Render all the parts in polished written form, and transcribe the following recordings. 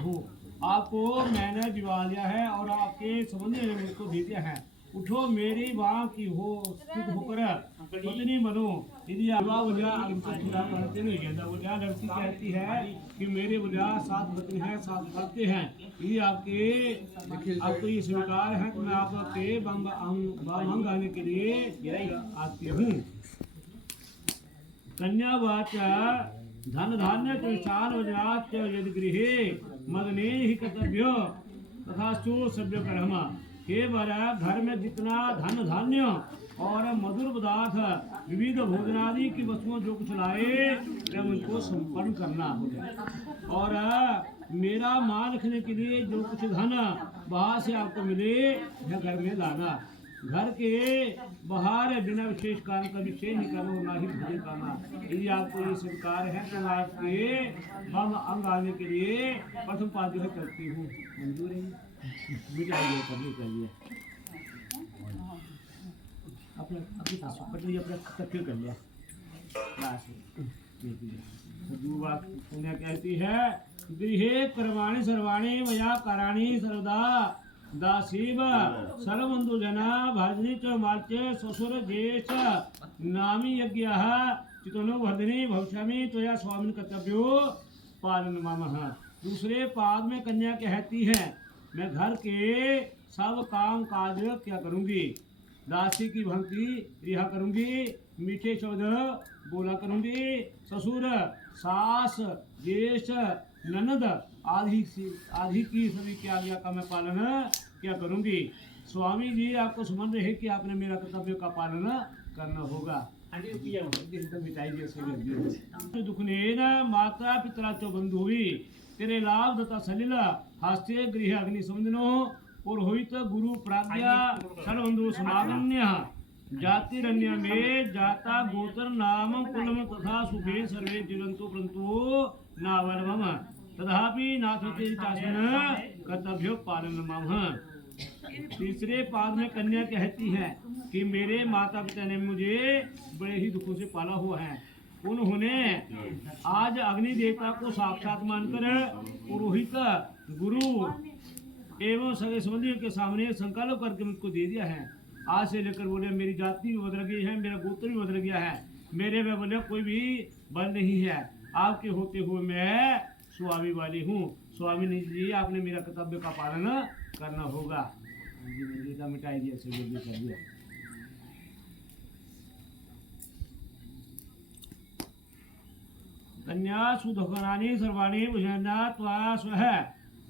हो। आपको मैंने दिवा लिया है और आपके संबंधी ने मुझको दे दिया है। उठो मेरी वाह की हो स्थित होकर पत्नी बनो। यदि लड़की कहती है कि मेरे बोलिया 7 पत्नी है 7 करते हैं। यदि आपको ये स्वीकार है तो मैं आपके अंग आने के लिए आती हूँ। कन्यावाच धन धान्य कृषान वज्राच यदि गृहे मदने ही कर्तव्य तथास्तु सभ्य कर्म। हे बरा घर में जितना धन धान्य और मधुर पदार्थ विविध भोजनादि की वस्तुओं जो कुछ लाए जब उनको संपन्न करना हो। और मेरा मान रखने के लिए जो कुछ धन बाहर से आपको मिले यह घर में लाना। घर के बाहर बिना विशेष कारण का विशेष नहीं करना, ना ही भोजन करना। यदि आपको ये स्वीकार है तो आपके हम अंग आने के लिए प्रथम पाद जो है करती हूँ। मंजूर है मिटाइए करनी चाहिए। अपने पास पटली अपना तकफीर कर लिया। कहती है गृहे कर्माणि सर्वाणि मया कराणि सर्वदा दासीव सर्वबंधु जना भाजनी च मार्चे ससुर ज्येष्ठ नामी यज्ञः चितनो वर्धनी भविष्यामि त्वया स्वामिन कर्तव्यो पालन मम। दूसरे पाद में कन्या कहती है मैं घर के सब काम काज क्या करूंगी। दासी की भक्ति रिहा करूंगी, मीठे शब्द बोला करूंगी। ससुर सास ज्येष्ठ ननद आदि की सभी की आज्ञा का मैं पालन क्या करूंगी। स्वामी जी आपको समझ रहे कि आपने मेरा कर्तव्य का पालन करना होगा। दुखने माता पिता चो बंधु हुई तेरे लाभ दत्ता सलिल हास्य गृह अग्नि समझनो पुरोहित गुरु प्राज्ञा सर्वबंधु समागम्य जातिरन्य में जाता गोत्र नाम कुलम तथा सुखे सर्वे जीवंतु परंतु नावलम तथापि नाथते चासन कर्तव्य पालन मम। तीसरे पाद में कन्या कहती है कि मेरे माता पिता ने मुझे बड़े ही दुखों से पाला हुआ है। उन्होंने आज अग्नि देवता को साक्षात मानकर पुरोहित गुरु एवं सगे संबंधियों के सामने संकल्प करके मुझको दे दिया है। आज से लेकर बोले मेरी जाति भी बदल गई है, मेरा गोत्र भी बदल गया है, मेरे में बोले कोई भी बल नहीं है। आपके होते हुए मैं स्वामी वाली हूँ। स्वामी जी आपने मेरा कर्तव्य का पालन करना होगा। मिटाई दिया से कर दिया। कन्या सुधनानि सर्वाणि भुजना त्वा स्वः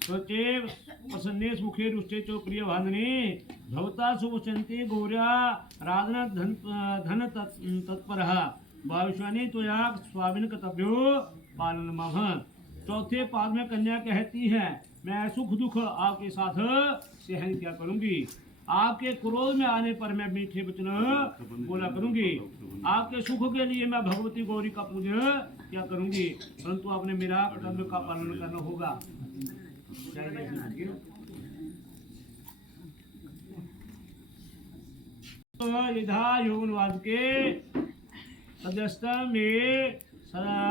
स्वचे प्रसन्ने सुखे रुष्टे च प्रिय बांधने भवता सुवचन्ते गौर्या राधन धन तत्परः भविष्यानि त्वया स्वामिन कर्तव्यो पालन मम। चौथे पाद में कन्या कहती है मैं सुख दुख आपके साथ सहन क्या करूंगी। आपके क्रोध में आने पर मैं मीठे वचन बोला करूंगी। आपके सुख के लिए मैं भगवती गौरी का पूजन क्या करूंगी, परंतु आपने मेरा कर्तव्य का पालन करना होगा। तो यथा योगवाद के सदस्य में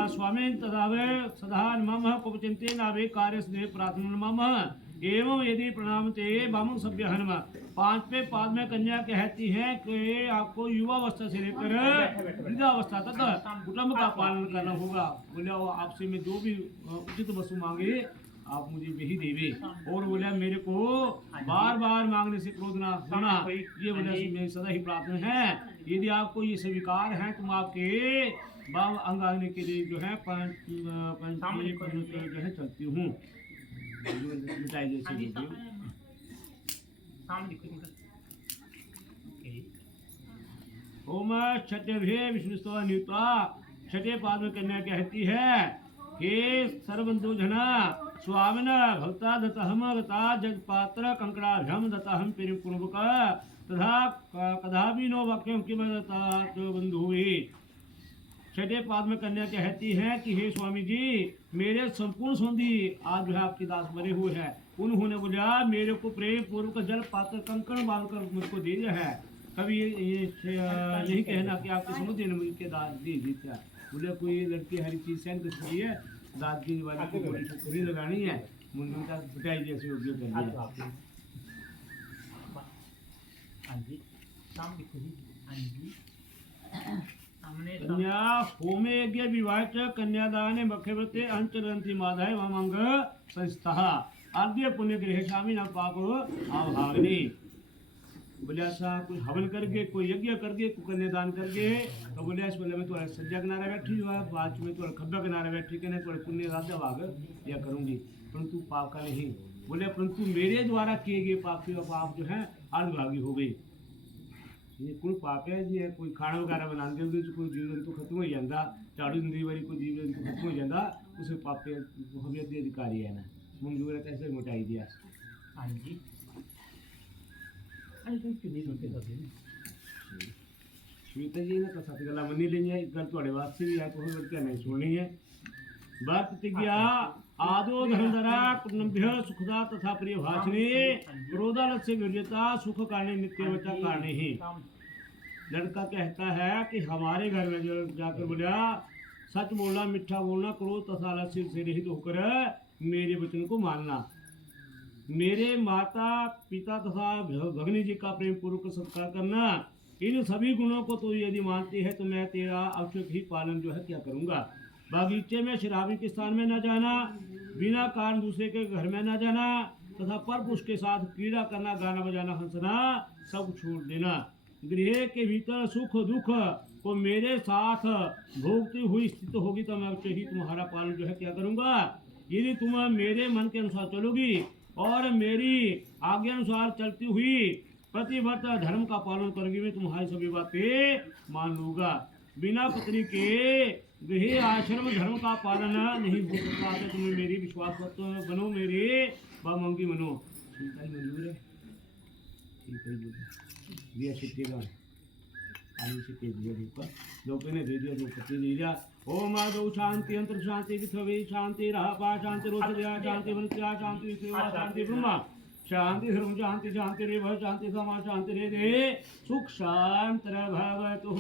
स्वामी तदावे सदा मम कुपचिंते नावे कार्य स्नेह प्रार्थना मम एवं यदि प्रणाम ते बामन सभ्य हनुम। पांचवें पाद में कन्या कहती है कि आपको युवावस्था से लेकर वृद्धावस्था तक कुटुंब का पालन करना होगा। बोले आपसे मैं जो भी उचित वस्तु मांगे आप मुझे वही देवे। और बोले मेरे को बार बार मांगने से क्रोध ना होना, ये वजह से मेरी सदा ही प्रार्थना है। यदि आपको ये स्वीकार है तो मैं आपके बाम अंग आने के लिए जो है जो है चलती हूँ। ओम छठे विष्णु नियुक्ता। छठे पाद में कन्या कहती है हे सर्वबंधु जना स्वामिन भक्ता दत्तहम गता जज पात्र कंकड़ाभ्यम दत्तहम प्रेम पूर्वक तथा कदापि नो वाक्यम किम दत्ता बंधु। छठे पाद में कन्या कहती है कि हे स्वामी जी मेरे संपूर्ण संधि आज जो है आपके दास मरे हुए हैं। उन्होंने बोला मेरे को प्रेम पूर्वक जल पात्र कंकण बांधकर मुझको दे दिया है। कभी ये नहीं कहना कि आपके समुद्र ने मुझके दास दे दिया। बोले कोई लड़की हरी चीज सहन कर सकती है, दादी वाली को बड़ी ठुकरी लगानी है, मुंडन का पिटाई जैसे योग्य करनी है। हाँ जी, शाम देखो जी। हाँ जी, हमने कन्या होमे यज्ञ विवाह च कन्यादाने मख्यव्रते अंचरंति माधाय वामंग संस्था आद्य पुण्य गृह स्वामी न पाप आभागनी। बोले ऐसा कोई हवन करके, कोई यज्ञ करके, कोई कन्यादान करके, तो बोले इस बोले मैं थोड़ा सज्जा किनारे बैठी हुआ, बाद में थोड़ा खब्बा किनारे बैठी के थोड़े पुण्य राजा भाग या करूंगी, परंतु पाप का नहीं। बोले परंतु मेरे द्वारा किए गए पाप के पाप जो है अनभागी हो गई। ये कोई पाप है जी, कोई खाना वगैरह बनाते हैं कोई जीव जंतु खत्म हो जाता, झाड़ू जिंदगी वाली कोई जीव जंतु खत्म हो जाता, उसे पाप के हमें अधिकारी है ना, मंजूर है कैसे मोटाई दिया। हाँ जी, अरे तो क्यों नहीं होते सब दिन? श्वेता जी ने तो साथ गला मनी लेनी है, गल थोड़े वास्ते भी है तो हम क्या नहीं सुननी है। बात प्रतिज्ञा आदो धर्मधरा कुटुंभ्य सुखदा तथा प्रिय भाषणे क्रोधाल से विरजता सुख कारणे नित्यवचा कारणे ही। लड़का कहता है कि हमारे घर में जो जाकर बोला सच बोलना, मीठा बोलना, क्रोध तथा आलस्य से रहित होकर मेरे वचन को मानना, मेरे माता पिता तथा भगनी जी का प्रेम पूर्वक सत्कार करना, इन सभी गुणों को तो यदि मानती है तो मैं तेरा आवश्यक ही पालन जो है क्या करूंगा। बागीचे में शराबी के स्थान में न जाना, बिना कारण दूसरे के घर में न जाना, तथा परपुरुष के साथ क्रीड़ा करना, गाना बजाना, हंसना सब छोड़ देना। गृह के भीतर सुख दुख को मेरे साथ भोगती हुई स्थित होगी तो मैं अवश्य ही तुम्हारा पालन जो है क्या करूंगा। यदि तुम मेरे मन के अनुसार चलोगी और मेरी आज्ञा अनुसार चलती हुई प्रतिव्रत धर्म का पालन करोगी, मैं तुम्हारी सभी बातें मान लूंगा। बिना पत्नी के गृह आश्रम धर्म का पालन नहीं हो सकता, तो तुम्हें मेरी विश्वास बनो, मेरे बामंगी बनो। मंजूर है, ठीक है, दिया छिट्टेगा आलू से दे दिया ऊपर, लोग ने दे दिया, जो पति दे दिया। ओम आदौ शांति अंतर शांति पृथ्वी शांति रापा शांति रोषया शांति वनस्या शांति विश्वा शांति ब्रह्मा शांति धर्म शांति शांति रेव शांति समा शांति रे दे सुख शांति भवतु।